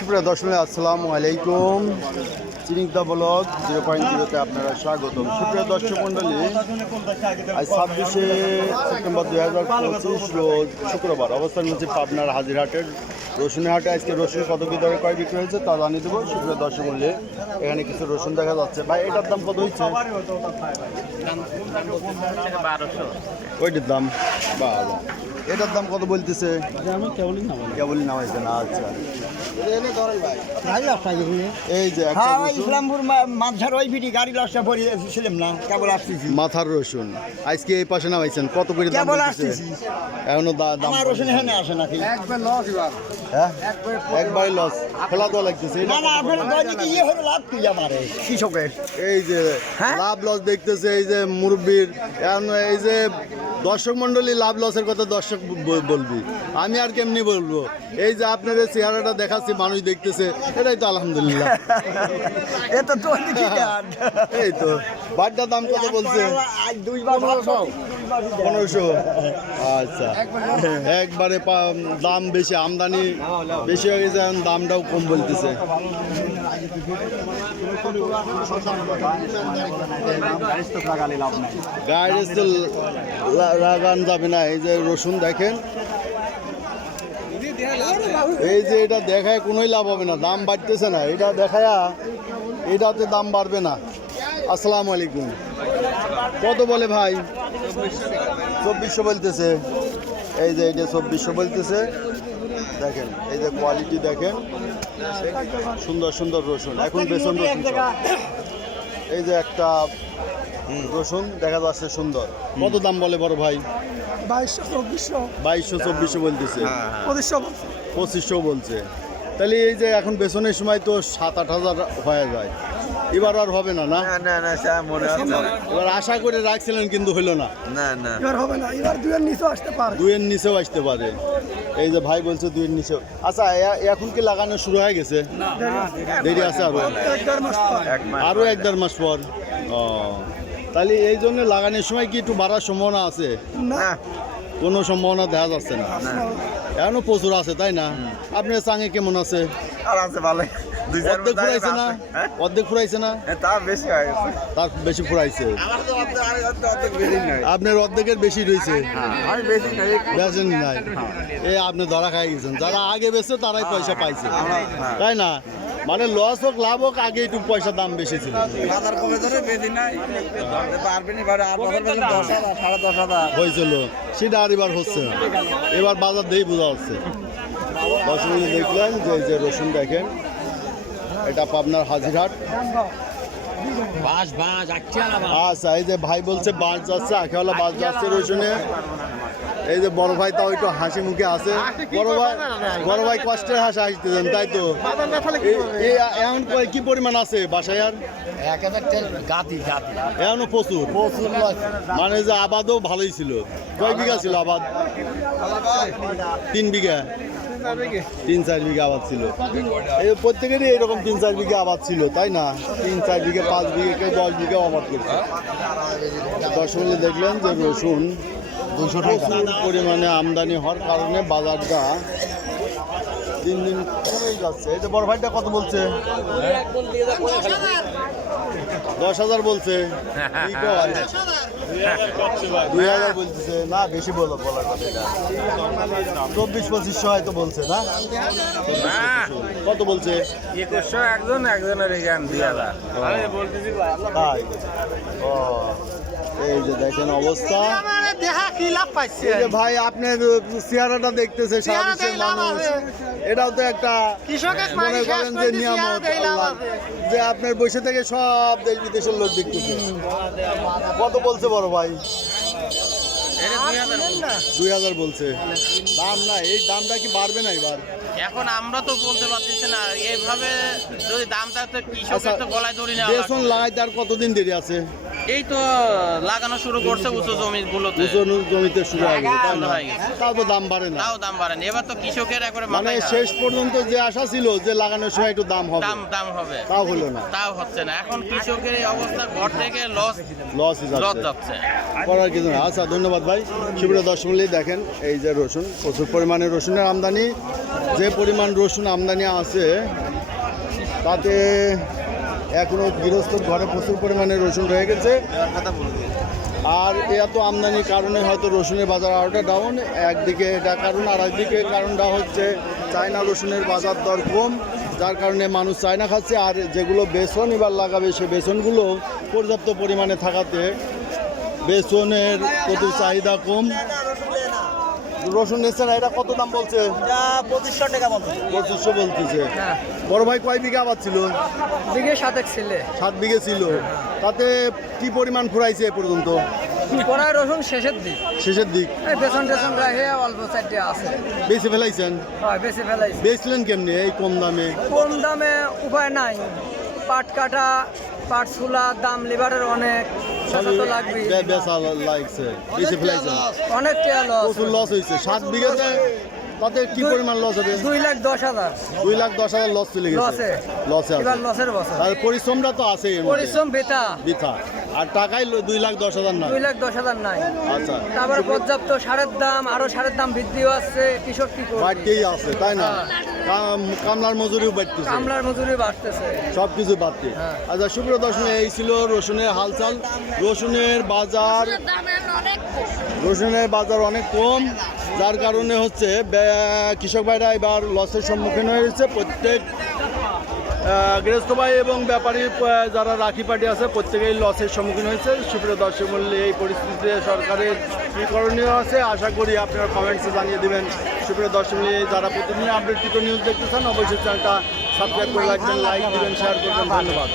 সুপ্রিয় দর্শক আসসালামু আলাইকুম। চিনিকদা ব্লগ জিরো পয়েন্ট জিরোতে আপনারা স্বাগতম। সুপ্রিয় দর্শক মণ্ডলী আজ ছাব্বিশে সেপ্টেম্বর দুই হাজার পঁচিশ রোজ শুক্রবার অবস্থান হচ্ছে পাবনার হাজিরহাটের রসুনের হাটে আজকে রসুন কত কি দরে কয় বিক্রি হয়েছে তা জানিয়ে দেবো। সুপ্রিয় দর্শক মণ্ডলী এখানে কিছু রসুন দেখা যাচ্ছে। ভাই এটার দাম কত হচ্ছে ওইটার দাম? বাবা। এটার দাম কত বলতেছে? আমি কেবলই না বলি কেবলই নামাইছে না আচ্ছা। ভাই এই যে হ্যাঁ ইসলামপুর মাঝার ওই ভিটি গাড়ি লসটা পরে ছিলাম না কেবল আসতেছি। মাথার রসুন। আজকে এই পাশে নামাইছেন কত করে দাম কেবল আসতেছি। এখনও দা- দাম রসুন এখানে আসে নাকি? একবার হ্যাঁ? একবারে লস দেওয়া লাগতেছে না না আপনার? দৈনিক ইয়ে হলো লাভ তুই আমার? কৃষকের এই যে হ্যাঁ? লাভ লস দেখতেছে এই যে মুরব্বীর এই যে দর্শক মন্ডলী লাভ লসের কথা দর্শক বলবি। আমি আর কেমনি বলব? এই যে আপনার এই চেহারাটা দেখাচ্ছি মানুষ দেখতেছে এটাই তো আলহামদুলিল্লাহ। এ তো এই তো বাড্ডা দাম কত বলছে? আজ দুইবার পনেরোশো। আচ্ছা। একবারে দাম বেশি, আমদানি বেশি হয়ে গেছে দামটাও কম বলতেছে। গাড়ি লাগান যাবে না, এই যে রসুন দেখেন। এই যে এটা দেখায় কোনোই লাভ হবে না, দাম বাড়তেছে না, এটা দেখায়া এটাতে দাম বাড়বে না। আসসালামু আলাইকুম। কত বলে ভাই? চব্বিশশো বলতেছে। এই যে এটা চব্বিশশো বলতেছে। দেখেন এই যে কোয়ালিটি দেখেন। সুন্দর সুন্দর রসুন। এখন বেসন রসুন এই যে একটা রসুন দেখা যাচ্ছে সুন্দর। কত দাম বলে বড় ভাই? বাইশশো চব্বিশশো। বাইশশো চব্বিশশো বলতেছে। পঁচিশশো পঁচিশশো বলছে। তাহলে এই যে এখন বেসনের সময় তো সাত আট হাজার হয়ে যায়। এবার আর হবে না না? না না স্যার মনে হচ্ছে এবার আশা করে রাখছিলেন কিন্তু হইল না। না না। এবার হবে না এবার দুয়ের নিচেও আসতে পারে। দুইয়ের নিচেও আসতে পারে। এই যে ভাই বলছে দুইয়ের নিচেও। আচ্ছা এখন কি লাগানো শুরু হয়ে গেছে? দেরি আছে। আরও? এক দেড় মাস পর। আরও এক দেড় মাস পর। ও তাহলে এই জন্য লাগানোর সময় কি একটু বাড়ার সম্ভাবনা আছে? না। কোনো সম্ভাবনা দেখা যাচ্ছে না। এখনও প্রচুর আছে তাই না? আপনার চাঙে কেমন আছে? আর আছে ভালো অর্ধেক ফুরাইছে না? অর্ধেক ফুরাইছে না? বেশি তার বেশি ফুরাইছে অর্ধেক অর্ধেক অর্ধেক আপনার অর্ধেকের বেশি রয়েছে বেশি নাই এই আপনি ধরা খাই গেছেন। যারা আগে বেচছে তারাই পয়সা পাইছে। হ্যাঁ। তাই না? মানে লস হোক লাভ হোক আগে একটু পয়সা দাম বেশি ছিল। বাজার কমে ধরে বেশি নাই। ধরতে বারে আর বাজার বেশি দশ হাজার সাড়ে দশ হাজার। হয়েছিল। সেটা আর এবার হচ্ছে না। এবার বাজার দিয়েই বোঝা হচ্ছে দশ মিনিট দেখলেন যে যে রসুন দেখেন এটা পাবনার হাজিরহাট। আচ্ছা এই যে ভাই বলছে বাস যাচ্ছে আখেওয়ালা বাস যাচ্ছে রসুনে এই যে বড় ভাই তাও একটু হাসি মুখে আছে। বড় ভাই বড় ভাই কষ্টের হাসি হাসতেছেন তাই তো? এ- এ এখন কয় কি পরিমাণ আছে বাসায় আর? এখনও প্রচুর? মানে যে আবাদও ভালোই ছিল। কয় বিঘা ছিল আবাদ? তিন বিঘা। তিন চার বিঘা আবাদ ছিল। প্রত্যেকেরই এরকম তিন চার বিঘা আবাদ ছিল, তাই না? তিন চার বিঘে, পাঁচ বিঘে, কেউ দশ বিঘে আবাদ করছে। দশ মিনিটে দেখলেন যে রসুন প্রচুর পরিমাণে আমদানি হওয়ার কারণে বাজারটা দিন দিন কমেই যাচ্ছে। এই যে বড় ভাইটা কত বলছে? দশ হাজার বলছে। দুই হাজার বলতেছে। না বেশি বলো বলার কথা এটা। চব্বিশ পঁচিশশো হয়তো বলছে না? কত বলছে? একুশশো একজন একজনের এখান দুই হাজার। ও। এই যে দেখেন অবস্থা। দেখা কি লাভ পাইছে? এই যে ভাই আপনার চেহারাটা দেখতেছে সারা দেখে মানুষ। এটাও তো একটা কৃষকের মনে করেন যে নিয়ামত। দেখে। যে আপনার বসে থেকে সব দেশ বিদেশের লোক দেখতেছে। কত বলছে বড় ভাই? দুই হাজার বলছে। দাম না এই দামটা কি বাড়বে না এবার? এখন আমরা তো বলতে পারতেছি না এইভাবে যদি দাম থাকতো আচ্ছা, কৃষকের তো গলায় দড়ি নেওয়া বেসন লাগাইতে আর কতদিন দেরি আছে। এই তো লাগানো শুরু করছে উঁচু জমিগুলোতে। উঁচু জমিতে শুরু হয়ে গেছে না। তাও তো দাম বাড়ে না। তাও দাম বাড়েনি এবার তো কৃষকের একবারে মানে শেষ পর্যন্ত যে আশা ছিল যে লাগানোর সময় একটু দাম হবে। দাম দাম হবে। তাও হলো না। তাও হচ্ছে না। এখন কৃষকের এই অবস্থা ঘর থেকে লস লস লস যাচ্ছে। করার কিছু না। আচ্ছা ধন্যবাদ ভাই। সুপ্রিয় দর্শক মূল্যে দেখেন এই যে রসুন প্রচুর পরিমাণে রসুনের আমদানি। যে পরিমাণ রসুন আমদানি আছে তাতে এখনও গৃহস্থ ঘরে প্রচুর পরিমাণে রসুন রয়ে গেছে। আর এত আমদানির কারণে হয়তো রসুনের বাজার আরোটা ডাউন একদিকে এটা কারণ, আর একদিকে কারণটা হচ্ছে চায়না রসুনের বাজার দর কম, যার কারণে মানুষ চায়না খাচ্ছে। আর যেগুলো বেসন এবার লাগাবে, সে বেসনগুলো পর্যাপ্ত পরিমাণে থাকাতে বেসনের প্রচুর চাহিদা কম। রসুন নিচ্ছে না এটা কত দাম বলছে? পঁচিশশো টাকা বলতো পঁচিশশো বলতেছে। বড় ভাই কয় বিঘা আবার ছিল? দিকে সাতেক ছিলে। সাত বিঘে ছিল। তাতে কি পরিমাণ ফুরাইছে এ পর্যন্ত? কড়াই রসুন শেষের দিক। শেষের দিক। এই বেসন টেসন রাখে অল্প চারটে আছে। বেশি ফেলাইছেন? হয় বেশি ফেলাইছে। বেচলেন কেমনি এই কম দামে? কম দামে উপায় নাই। পাট কাটা পাট ছুলা দাম লিভারের অনেক। বে- বেচা লাগছে বেশি ফেলাইছেন অনেক লস প্রচুর লস হয়েছে সাত বিঘাতে তাতে কি পরিমাণ লস হবে? দুই লাখ দশ হাজার। দুই লাখ দশ হাজার লস চলে গেছে। লসে এবার লসের বছর। আর পরিশ্রমটা তো আছে পরিশ্রম বেতা বৃথা। আর টাকাই দুই লাখ দশ হাজার না দুই লাখ দশ হাজার নাই। আচ্ছা। তারপরে পর্যাপ্ত সারের দাম আরও সারের দাম বৃদ্ধিও আছে কৃষক কি বাড়তেই আছে তাই না? কামলার মজুরিও বাড়তেছে। কামলার মজুরি বাড়তেছে। সব কিছু বাড়তে হ্যাঁ। আচ্ছা সুপ্রিয় দর্শক এই ছিল রসুনের হালচাল। রসুনের বাজার রসুনের বাজার অনেক কম। যার কারণে হচ্ছে কৃষক ভাইরা এবার লসের সম্মুখীন হয়েছে প্রত্যেক গৃহস্থ ভাই এবং ব্যাপারী যারা রাখি পার্টি আছে, প্রত্যেকেই লসের সম্মুখীন হয়েছে। সুপ্রিয় দর্শক মূল্যে এই পরিস্থিতিতে সরকারের কী করণীয় আছে, আশা করি আপনারা কমেন্টসে জানিয়ে দেবেন। সুপ্রিয় দর্শক মূল্যে যারা প্রতিদিন আপডেটকৃত নিউজ দেখতে চান অবশ্যই চ্যানেলটা সাবস্ক্রাইব করে রাখবেন লাইক দিবেন শেয়ার করবেন। ধন্যবাদ।